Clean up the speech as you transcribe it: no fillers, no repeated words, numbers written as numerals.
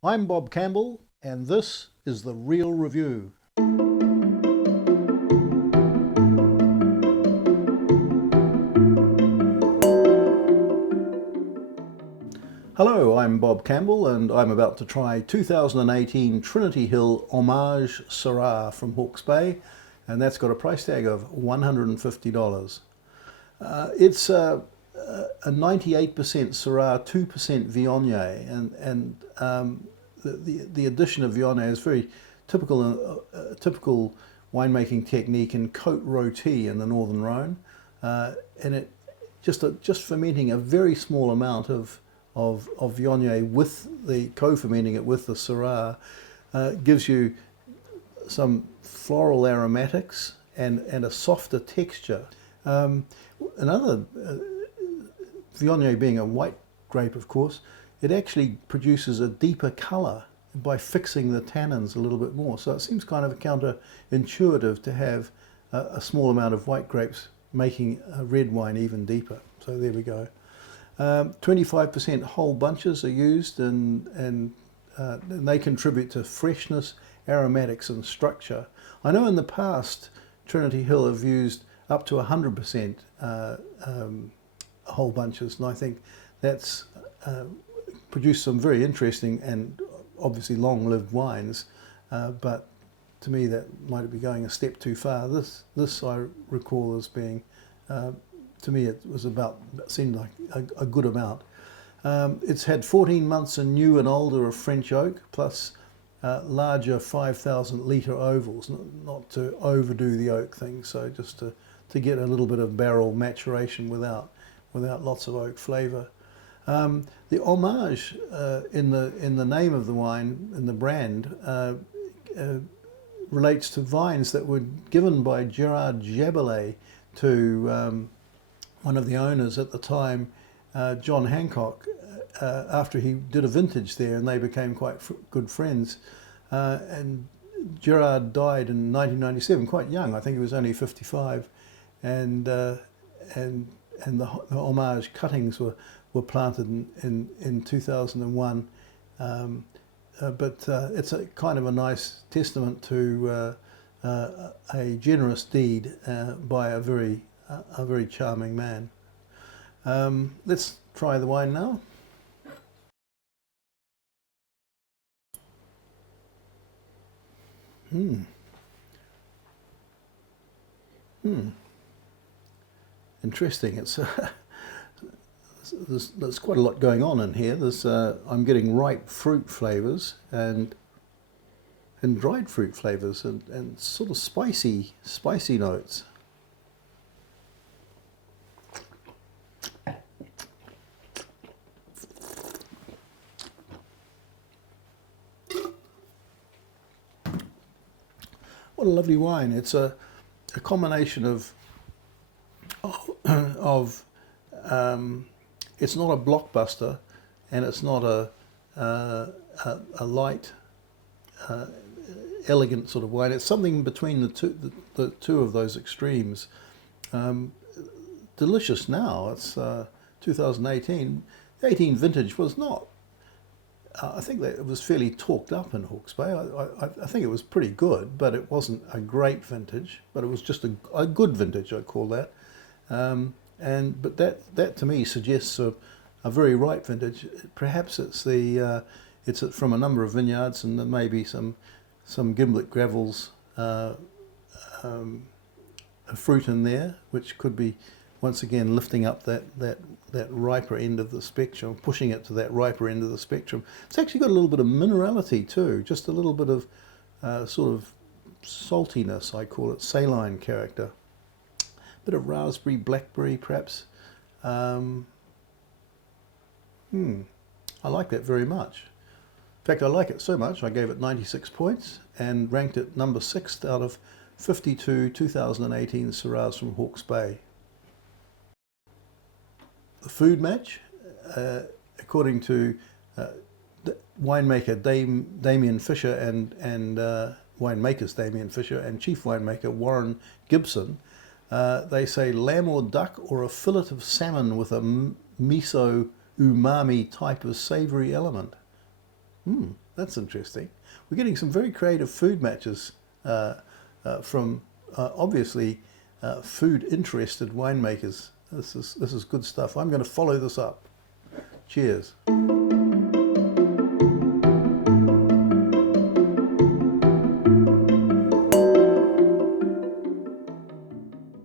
I'm Bob Campbell, and this is The Real Review. Hello, I'm Bob Campbell, and I'm about to try 2018 Trinity Hill Homage Syrah from Hawke's Bay, and that's got a price tag of $150. It's a 98% Syrah, 2% Viognier, and the addition of Viognier is very typical winemaking technique in Côte Rôtie in the Northern Rhone, and it just fermenting a very small amount of Viognier with the co-fermenting it with the Syrah gives you some floral aromatics and a softer texture. Another Viognier being a white grape, of course, it actually produces a deeper colour by fixing the tannins a little bit more. So it seems kind of counterintuitive to have a small amount of white grapes making a red wine even deeper. So there we go. 25% whole bunches are used, and they contribute to freshness, aromatics, and structure. I know in the past Trinity Hill have used up to 100% whole bunches, and I think that's produced some very interesting and obviously long-lived wines. But to me, that might be going a step too far. This I recall as being, to me, it was seemed like a good amount. It's had 14 months in new and older of French oak, plus larger 5,000 litre ovals, not to overdo the oak thing, so just to get a little bit of barrel maturation without lots of oak flavour. The homage in the name of the wine, in the brand, relates to vines that were given by Gerard Jabelet to one of the owners at the time, John Hancock, after he did a vintage there, and they became quite good friends. And Gerard died in 1997, quite young. I think he was only 55, and the homage cuttings were planted in 2001. But it's a kind of a nice testament to a generous deed by a very charming man. Let's try the wine now. Interesting. There's quite a lot going on in here. I'm getting ripe fruit flavours and dried fruit flavours and sort of spicy notes. What a lovely wine. It's a combination of it's not a blockbuster, and it's not a light, elegant sort of wine. It's something between the two of those extremes. Delicious now. It's 2018. The 18 vintage was not. I think that it was fairly talked up in Hawke's Bay. I think it was pretty good, but it wasn't a great vintage. But it was just a good vintage, I call that. But that to me suggests a very ripe vintage. Perhaps it's from a number of vineyards, and there may be some gimlet gravels fruit in there, which could be once again lifting up that riper end of the spectrum, pushing it to that riper end of the spectrum. It's actually got a little bit of minerality too, just a little bit of sort of saltiness, I call it, saline character. Bit of raspberry, blackberry perhaps. I like that very much. In fact, I like it so much I gave it 96 points and ranked it number 6 out of 52 2018 Syrahs from Hawke's Bay. The food match, according to winemaker Damien Fisher and winemakers Damien Fisher and chief winemaker Warren Gibson, they say lamb or duck or a fillet of salmon with a miso umami type of savoury element. That's interesting. We're getting some very creative food matches from obviously food-interested winemakers. This is good stuff. I'm going to follow this up. Cheers.